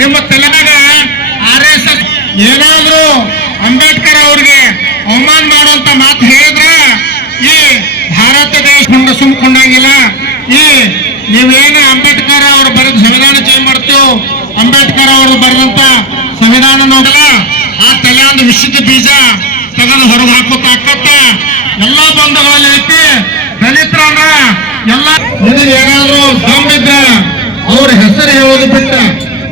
ನಿಮ್ಮ ತಲೆಯಾಗ RSS ಏನಾದ್ರೂ ಅಂಬೇಡ್ಕರ್ ಅವ್ರಿಗೆ ಅವಮಾನ ಮಾಡುವಂತ ಮಾತು ಹೇಳಿದ್ರೆ ಈ ಭಾರತ ದೇಶ ಸುಮ್ಕೊಂಡಂಗಿಲ್ಲ. ಈ ನೀವೇನು ಅಂಬೇಡ್ಕರ್ ಅವರು ಬರೆದ ಸಂವಿಧಾನ ಚೇಂಜ್ ಮಾಡ್ತೀವಿ, ಅಂಬೇಡ್ಕರ್ ಅವರು ಬರೆದಂತ ಸಂವಿಧಾನ ನೋಡಲ್ಲ, ಆ ತಲೆಯೊಂದು ವಿಷದ ಬೀಜ ತೆಗೆದು ಹೊರಗೆ ಹಾಕೋತಾಕತ್ತ ಎಲ್ಲಾ ಬಂಧುಗಳಲ್ಲಿ ಐತಿ. ದಲಿತರ ಎಲ್ಲ ನಿನಗೆ ಏನಾದ್ರು ದಮ್ಮಿದ್ರ ಅವ್ರ ಹೆಸರು ಹೇಳೋದು ಬಿಟ್ಟ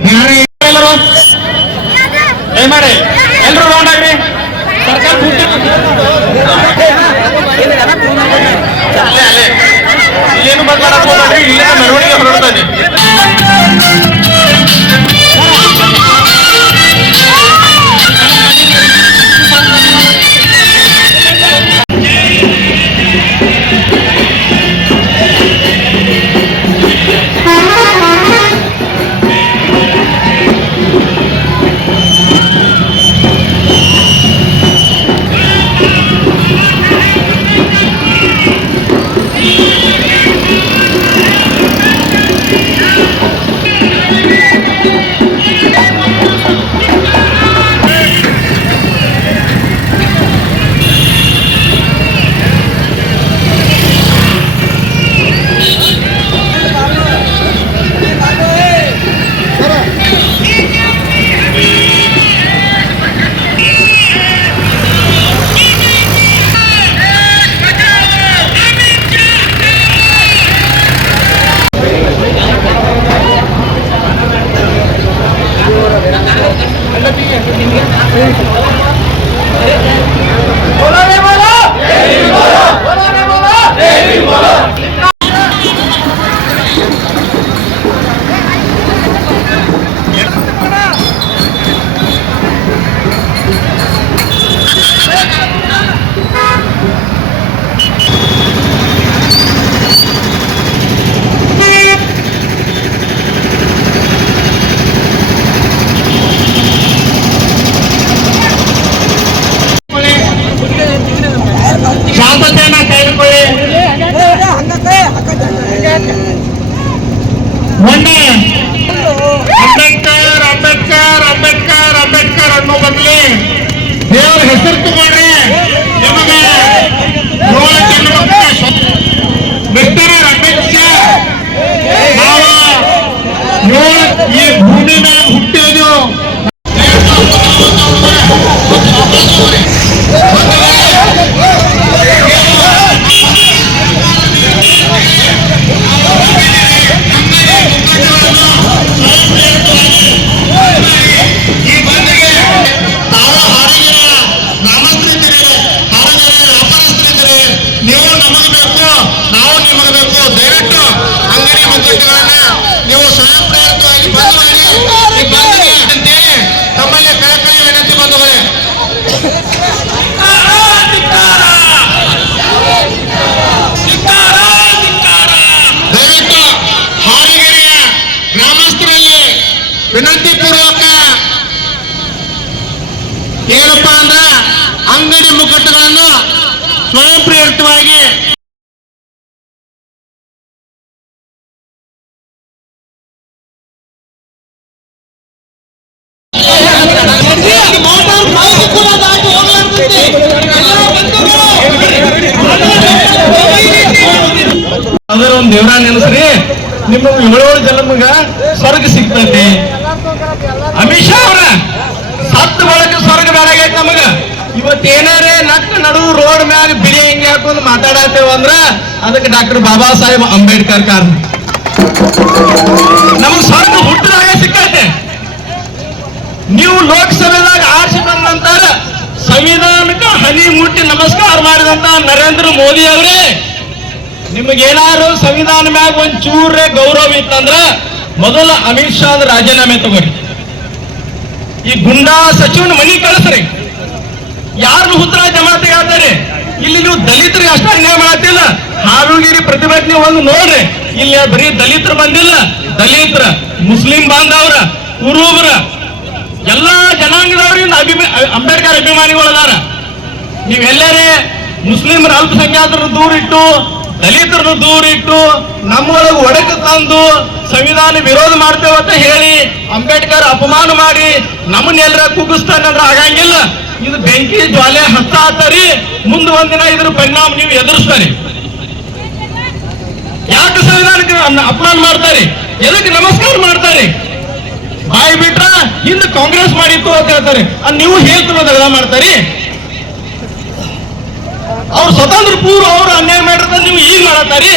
ಬೇರೆ ಎಲ್ಲರೂ ಮಾಡಿ ಎಲ್ರು ರೌಂಡ್ ಆಗ್ರಿ. ಏನು ಮಾತಾಡೋದು ಇಲ್ಲ, ಮೆರವಣಿಗೆ ಹೊರಡ್ತಾನೆ. ಮೊನ್ನೆ ಅಂಬೇಡ್ಕರ್ ಅಂಬೇಡ್ಕರ್ ಅಂಬೇಡ್ಕರ್ ಅಂಬೇಡ್ಕರ್ ಅನ್ನೋ ಬದಲಿ ದೇವರ ಹೆಸರು ತಗೊಂಡ್ರೆ ನಿಮಗೆ 7 ಜನ್ಮಕ್ಕೆ ಬಿಡ್ತಾರೆ. ಅಂಬೇಡ್ಕರ್ ನಾವು ಈ ಭೂಮಿ ಮೇಲೆ ಹುಟ್ಟಿದ್ದು ನೀವು ಸ್ವಯಂ ಪ್ರೇರಿತವಾಗಿ ಬಂದು ಮಾಡಿ ತಮ್ಮಲ್ಲಿ ಕಳಕಳಿ ವಿನಂತಿ ಬಂಧುಗಳೇ. ದಯವಿಟ್ಟು ಹಾಲಗೆರೆಯ ಗ್ರಾಮಸ್ಥರಲ್ಲಿ ವಿನಂತಿ ಪೂರ್ವಕ ಏನಪ್ಪಾ ಅಂದ್ರೆ ಅಂಗಡಿ ಮುಗ್ಗಟ್ಟುಗಳನ್ನು ಸ್ವಯಂ ಪ್ರೇರಿತವಾಗಿ ಅದರ ಒಂದು ದೇವರ ನೆನೆಸ್ರಿ, ನಿಮ್ಮ 7 ಜನ್ಮಗ ಸ್ವರ್ಗ ಸಿಗ್ತೈತಿ. ಅಮಿತ್ ಶಾ ಅವ್ರ ಸತ್ತ ಬಳಕ ಸ್ವರ್ಗ ಬೇಡಾಗೈತಿ ನಮಗ. ಇವತ್ತೇನಾರೇ ನಡು ರೋಡ್ ಮ್ಯಾಗ ಬಿಳಿ ಹೆಂಗೆ ಹಾಕೊಂಡು ಮಾತಾಡತ್ತೇವ ಅಂದ್ರ ಅದಕ್ಕೆ ಡಾಕ್ಟರ್ ಬಾಬಾ ಸಾಹೇಬ್ ಅಂಬೇಡ್ಕರ್ ಕಾರಣ. ನಮಗ್ ಸ್ವರ್ಗ ಹುಟ್ಟಿದಾಗ ಸಿಕ್ಕೈತೆ. ನೀವು ಲೋಕಸಭೆದಾಗ ಆರಿಸಿ ಬಂದ ನಂತರ ಸಂವಿಧಾನಕ್ಕೆ ಹನಿ ಮುಟ್ಟಿ ನಮಸ್ಕಾರ ಮಾಡಿದಂತ ನರೇಂದ್ರ ಮೋದಿ ಅವರೇ, ನಿಮಗೇನಾದ್ರು ಸಂವಿಧಾನ ಮ್ಯಾಗ ಒಂಚೂರೇ ಗೌರವ ಇತ್ತಂದ್ರ ಮೊದಲ ಅಮಿತ್ ಶಾ ರಾಜೀನಾಮೆ ತಗೋರಿ. ಈ ಗುಂಡಾ ಸಚಿವನ ಮನಿ ಕಳಿಸ್ರಿ. ಯಾರು ಹುತ್ರ ಜಮಾತಿಗೆ ಆಗ್ತಾರೆ. ಇಲ್ಲಿ ನೀವು ದಲಿತರಿಗೆ ಅಷ್ಟ ಅನ್ಯಾಯ ಮಾಡತ್ತಿಲ್ಲ. ಹಾಲುಗಿರಿ ಪ್ರತಿಭಟನೆ ಒಂದು ನೋಡ್ರಿ, ಇಲ್ಲಿ ಬರೀ ದಲಿತರು ಬಂದಿಲ್ಲ, ದಲಿತರ ಮುಸ್ಲಿಂ ಬಾಂಧವ್ರ ಕುರುಬ್ರ ಎಲ್ಲಾ ಜನಾಂಗದವರಿಂದ ಅಂಬೇಡ್ಕರ್ ಅಭಿಮಾನಿಗಳದಾರ. ನೀವೆಲ್ಲರೇ ಮುಸ್ಲಿಮರ ಅಲ್ಪಸಂಖ್ಯಾತರ ದೂರ ಇಟ್ಟು ದಲಿತರನ್ನು ದೂರ ಇಟ್ಟು ನಮ್ಮೊಳಗೆ ಒಡಕು ತಂದು ಸಂವಿಧಾನ ವಿರೋಧ ಮಾಡ್ತೇವೆ ಅಂತ ಹೇಳಿ ಅಂಬೇಡ್ಕರ್ ಅಪಮಾನ ಮಾಡಿ ನಮ್ಮನ್ನೆಲ್ಲರ ಕುಗ್ಗಿಸ್ತಾನಂದ್ರೆ ಆಗಂಗಿಲ್ಲ. ಇದು ಬೆಂಕಿ ಜ್ವಾಲೆ ಹತ್ತ ಹಾಕ್ತಾರಿ. ಮುಂದೆ ಒಂದಿನ ಇದ್ರ ಪರಿಣಾಮ ನೀವು ಎದುರಿಸ್ತಾರಿ. ಯಾಕೆ ಸಂವಿಧಾನಕ್ಕೆ ಅಪಮಾನ ಮಾಡ್ತಾರೆ? ಎದಕ್ಕೆ ನಮಸ್ಕಾರ ಮಾಡ್ತಾರೆ? ಬಾಯಿ ಬಿಟ್ರ ಹಿಂದೆ ಕಾಂಗ್ರೆಸ್ ಮಾಡಿತ್ತು ಅಂತ ಹೇಳ್ತಾರೆ. ನೀವು ಹೇಳ್ತಿರೋದೆಲ್ಲ ಮಾಡ್ತಾರಿ. ಅವ್ರು ಸ್ವತಂತ್ರ ಪೂರ್ವ ಅವ್ರು ಅನ್ಯಾಯ ಮಾಡಿರ್ತಾರೆ, ನೀವು ಈಗ ಮಾಡತ್ತಾರಿ.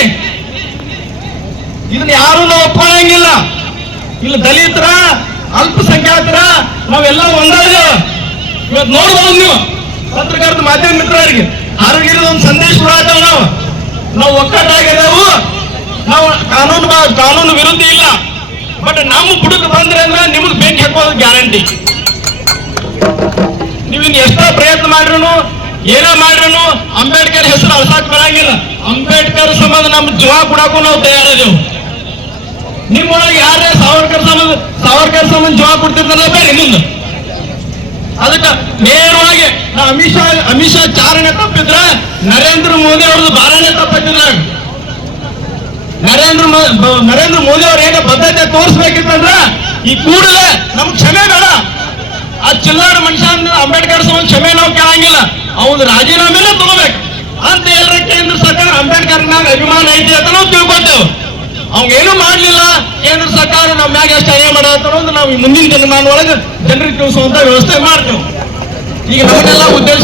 ಇದನ್ನ ಯಾರು ನಾವು ಒಪ್ಕೊಳ್ಳಂಗಿಲ್ಲ. ಇಲ್ಲಿ ದಲಿತರ ಅಲ್ಪಸಂಖ್ಯಾತರ ನಾವೆಲ್ಲ ಒಂದಾದ ಇವತ್ತು ನೋಡ್ಬೋದು. ನೀವು ಪತ್ರಕರ್ತ ಮಾಧ್ಯಮ ಮಿತ್ರರಿಗೆ ಆರೋಗ್ಯದ ಒಂದು ಸಂದೇಶ ಕೊಡತ್ತೇವೆ. ನಾವು ಒಕ್ಕಟ್ಟಾಗಿದ್ದೇವು. ನಾವು ಕಾನೂನು ವಿರುದ್ಧ ಇಲ್ಲ. ಬಟ್ ನಮ್ಮ ಬುಡಕ್ಕೆ ಬಂದ್ರೆ ಅಂದ್ರೆ ನಿಮಗೆ ಬೆಂಕಿ ಹಾಕೋದು ಗ್ಯಾರಂಟಿ. ನೀವಿನ್ ಎಷ್ಟೋ ಪ್ರಯತ್ನ ಮಾಡ್ರೂ ಏನೋ ಮಾಡ್ರೂ ಅಂಬೇಡ್ಕರ್ ಹೆಸರು ಅಳ್ಸಾಕ್ ಬರಂಗಿಲ್ಲ. ಅಂಬೇಡ್ಕರ್ ಸಂಬಂಧ ನಮ್ಮ ಜೀವ ಕೊಡಕ್ಕೂ ನಾವು ತಯಾರಿದೆವು. ನಿಮ್ಮೊಳಗೆ ಯಾರೇ ಸಾವರ್ಕರ್ ಸಂಬಂಧ ಜೀವ ಕೊಡ್ತಿರ್ತಾರಲ್ಲ ಬೇರೆ ಮುಂದೆ. ಅದಕ್ಕೆ ನೇರವಾಗಿ ಅಮಿತ್ ಶಾ ಚಾರಣೆ ತಪ್ಪಿದ್ರ ನರೇಂದ್ರ ಮೋದಿ ಅವ್ರದ್ದು ಬಾರನೇ ತಪ್ಪಿದ್ರಾಗ ನರೇಂದ್ರ ಮೋದಿ ಅವ್ರ ಏನ ಬದ್ಧತೆ ತೋರಿಸ್ಬೇಕಿತ್ತಂದ್ರ ಈ ಕೂಡಲೇ ನಮ್ಗೆ ಕ್ಷಮೆ ಬೇಡ. ಆ ಚಿಲ್ಲರ ಮನುಷ್ಯ ಅಂಬೇಡ್ಕರ್ ಸಂಬಂಧ ಕ್ಷಮೆ ನಾವು ಕೇಳಂಗಿಲ್ಲ. ಅವ್ನು ರಾಜೀನಾಮೆನೇ ತಗೋಬೇಕು ಅಂತ ಎಲ್ಲರ ಕೇಂದ್ರ ಸರ್ಕಾರ ಅಂಬೇಡ್ಕರ್ ಮ್ಯಾಗ ಅಭಿಮಾನ ಐತಿ ಅಂತ ನಾವು ತಿಳ್ಕೊತೇವೆ. ಅವ್ನೇನು ಮಾಡ್ಲಿಲ್ಲ, ಕೇಂದ್ರ ಸರ್ಕಾರ ನಮ್ಮ ಮ್ಯಾಗ ಎಷ್ಟು ಅನ್ಯಾಯ ಮಾಡತ್ತ ನಾವು ಮುಂದಿನ ದಿನಮಾನ ಒಳಗೆ ಜನರಿಗೆ ತಿಳಿಸುವಂತ ವ್ಯವಸ್ಥೆ ಮಾಡ್ತೇವೆ. ಈಗ ನಮಗೆಲ್ಲ ಉದ್ದೇಶ